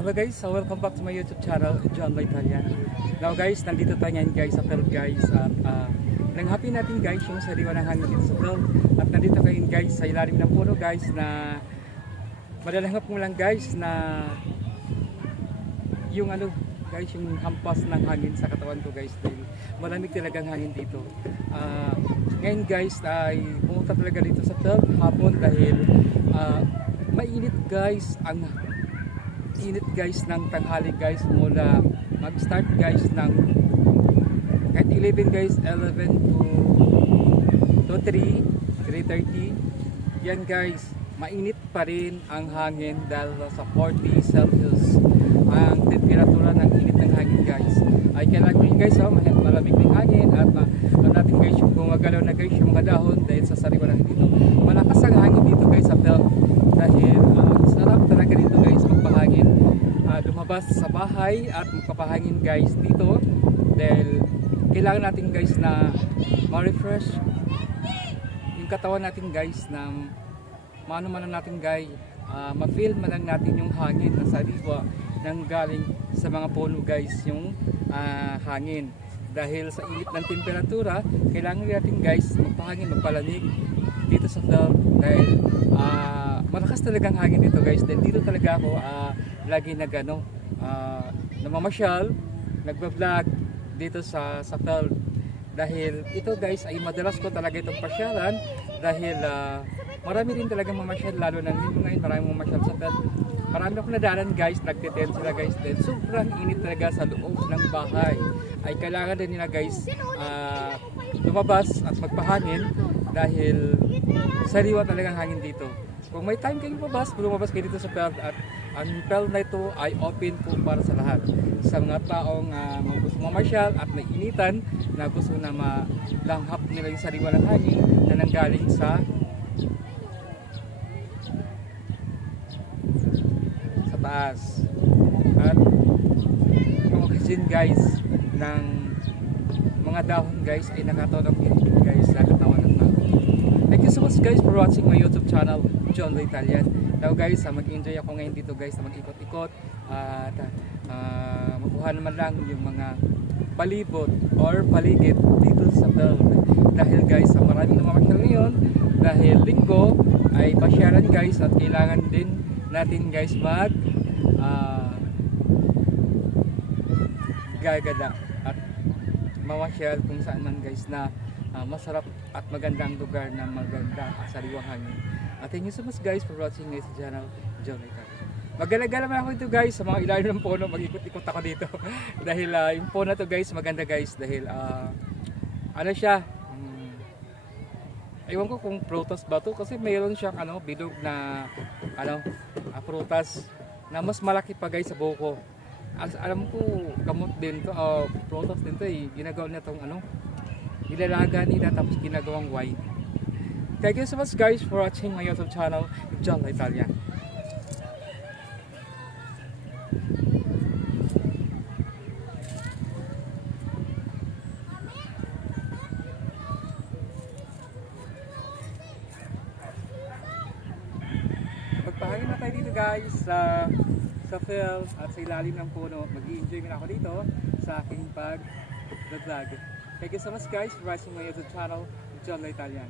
Hello guys, so welcome back to my YouTube channel, John Lloyd Italian. Now guys, nandito tayo ngayon guys sa field guys at uh, happy natin guys yung sariwa ng hangin dito sa field. At nandito kayo guys sa ilalim ng puno guys na madalanghap mo lang guys na yung ano guys yung hampas ng hangin sa katawan ko guys dahil malamig talagang hangin dito. Ah, ngayon guys ay pumunta talaga dito sa field hapon dahil ah, mainit guys ang init guys ng tanghali guys mula mag-start guys ng kahit 11 guys 11 to to 3 3.30 yan guys mainit pa rin ang hangin dahil sa 40 Celsius ang temperatura ng init ng hangin guys. Ay kailangan nyo guys oh, malamig ng hangin at uh, natin guys yung gumagalaw na guys yung mga dahon dahil sa sariwa ng dito malakas ang hangin dito guys sa belt dahil uh, sarap talaga dito guys magpahangin uh, lumabas sa bahay at magpapahangin guys dito. Dahil kailangan natin guys na ma-refresh yung katawan natin guys na maano man natin guys ah, ma-feel man lang natin yung hangin na sariwa nang galing sa mga puno guys yung ah, hangin. Dahil sa init ng temperatura kailangan natin guys magpahangin magpalamig dito sa field dahil ah, malakas talagang hangin dito guys. Dahil dito talaga ako ah, lagi nag ano ah, namamasyal nagba-vlog dito sa sa field dahil ito guys ay madalas ko talaga itong pasyalan dahil ah, marami din talaga mamasyal lalo na dito ngayon marami mamasyal sa field marami akong nadalan guys nagtitent sila guys din. Sobrang init talaga sa loob ng bahay. Ay kailangan din nila guys ah, lumabas at magpahangin dahil sariwa talagang hangin dito kung may time kayong lumabas lumabas kayo dito sa field at ang field na ito ay open po para sa lahat. Sa mga taong mga gusto mamasyal at nainitan na gusto na malanghap nila yung sariwa ng hangin na nanggaling sa sa taas. At kumakasin guys ng mga dahon guys ay nakatawag din guys sa katawan ng Thank you so much guys for watching my YouTube channel, John the Italian. Now guys, ah, mag-enjoy ako ngayon dito guys na mag-ikot-ikot at uh, makuha naman lang yung mga palibot or paligid dito sa Bell. Dahil guys, ah, maraming namamasyal ngayon dahil linggo ay pasyaran guys at kailangan din natin guys mag ah, gagada at mamasyal kung saan man guys na ah, masarap at magandang lugar na maganda at sariwang hangin. At thank you so much guys for watching this channel, John Ricardo. Magala-gala naman ako dito guys sa mga ilalim ng puno, mag-ikot-ikot ako dito. dahil ah, yung puno to guys, maganda guys dahil ah, ano siya, Ewan ko kung prutas ba to kasi mayroon siyang ano, bilog na ano, ah, prutas na mas malaki pa guys sa buko. Al- alam ko gamot din to, uh, prutas din to eh. Ginagawa nila tong ano, nilalaga nila tapos ginagawang wine. Thank you so much guys for watching my YouTube channel, John Italian. Magpahangin na tayo dito guys sa sa field at sa ilalim ng puno. Mag-i-enjoy na ako dito sa aking pag-vlog. Thank you so much guys for watching my YouTube channel, John Italian.